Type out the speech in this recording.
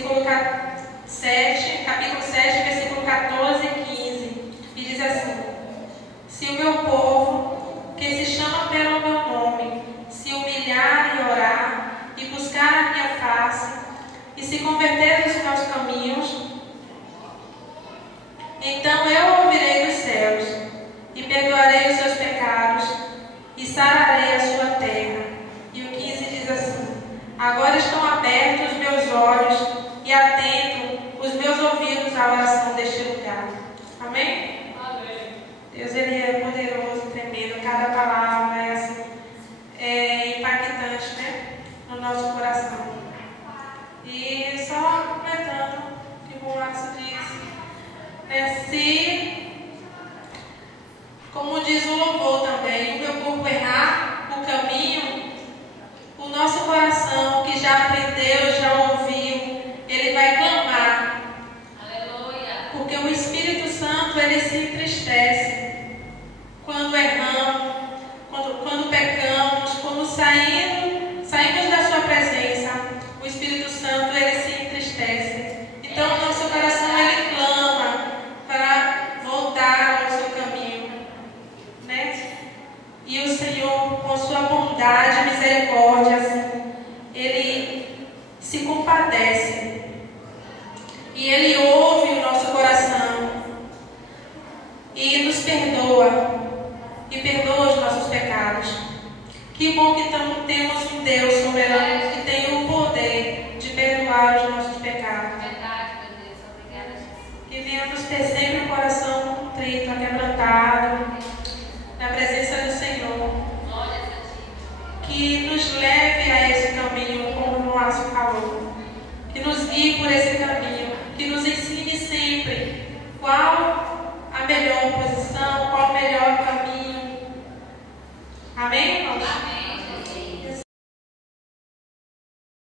capítulo 7, versículo 14 e 15, e diz assim: se o meu povo, que se chama pelo meu nome, se humilhar e orar, e buscar a minha face, e se converter dos meus caminhos, então eu ouvirei dos céus, e perdoarei os seus pecados, e sararei a sua terra. E o 15 diz assim: agora estão abertos os meus olhos, e atento os meus ouvidos à oração deste lugar. Amém? Amém. Deus, Ele é poderoso, tremendo. Cada palavra é assim, impactante, né? No nosso coração. E só completando o que o Márcio disse, né? Se, como diz o louvor também, o meu corpo errar o caminho, o nosso coração que já aprendeu, já ouviu, ele vai clamar. Aleluia. Porque o Espírito Santo, ele se entristece quando erramos, quando pecamos, quando saímos da sua presença. O Espírito Santo, ele se entristece. Então o nosso coração, ele clama para voltar ao seu caminho, né? E o Senhor, com sua bondade e misericórdia, assim, ele se compadece. E Ele ouve o nosso coração e nos perdoa. E perdoa os nossos pecados. Que bom que temos um Deus soberano que tem o poder de perdoar os nossos pecados. Verdade, meu Deus. Obrigada, Jesus. Que venhamos ter sempre o coração contrito, quebrantado, na presença do Senhor. Que nos leve a esse caminho, como o Márcio falou. Que nos guie por esse caminho. Que nos ensine sempre qual a melhor